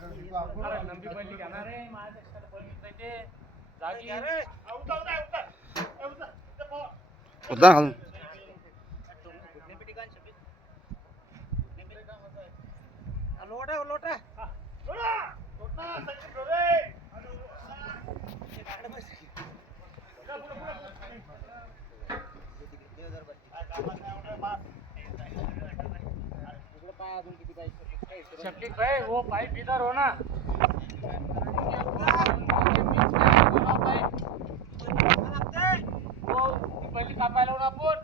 नंबी पल्ली घेणार रे माझ्या पल्ली पाहिजे जागी उद्या घालून लोटा. लोटा शक्ति भाई वो पाइप इधर हो ना. वो पहिले कापायला आपण.